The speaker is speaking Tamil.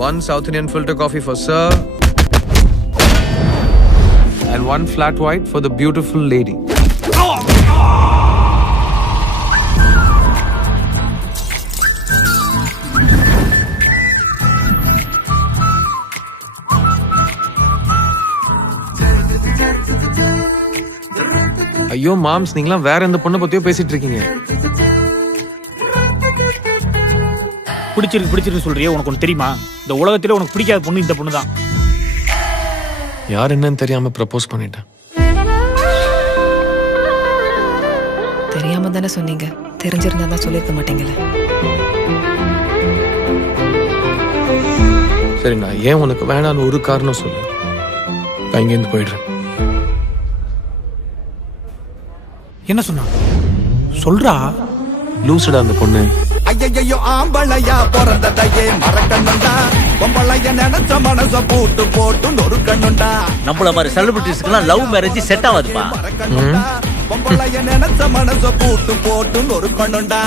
One South Indian filter coffee for sir. And one flat white for the beautiful lady. ஐயோ மாம்ஸ், நீங்களாம் வேற எந்த பொண்ணை பத்தியோ பேசிட்டு இருக்கீங்க. பிடிச்சிருக்கு சொல்றியே, உனக்கு ஒன்று தெரியுமா? இந்த உலகத்திலே உனக்கு பிடிக்காத பொண்ணு இந்த பொண்ணு தான். யார் என்னன்னு தெரியாம ப்ரப்போஸ் பண்ணிட்டேன். தெரியாம தானே சொன்னீங்க, தெரிஞ்சிருந்தா தான் சொல்லியிருக்க மாட்டீங்கல்ல. சரி, நான் ஏன் உனக்கு வேணான்னு ஒரு காரணம் சொல்லு. நான் இங்கேருந்து போயிடுறேன். என்ன சொன்னா சொல்றா? லூசுடா அந்த பொண்ணு. ஐயையோ ஆம்பளையா பிறந்ததையே மறக்கணுண்டா, பொம்பளைய நினைச்ச மனச போட்டு போட்டு நொறுக்கணுண்டா. நம்மள மாதிரி செலிபிரிட்டிஸ்க்குலாம் லவ் மேரேஜ் செட் ஆகாதுப்பா. பொம்பளைய நினைச்ச மனச போட்டு போட்டு நொறுக்கணுண்டா.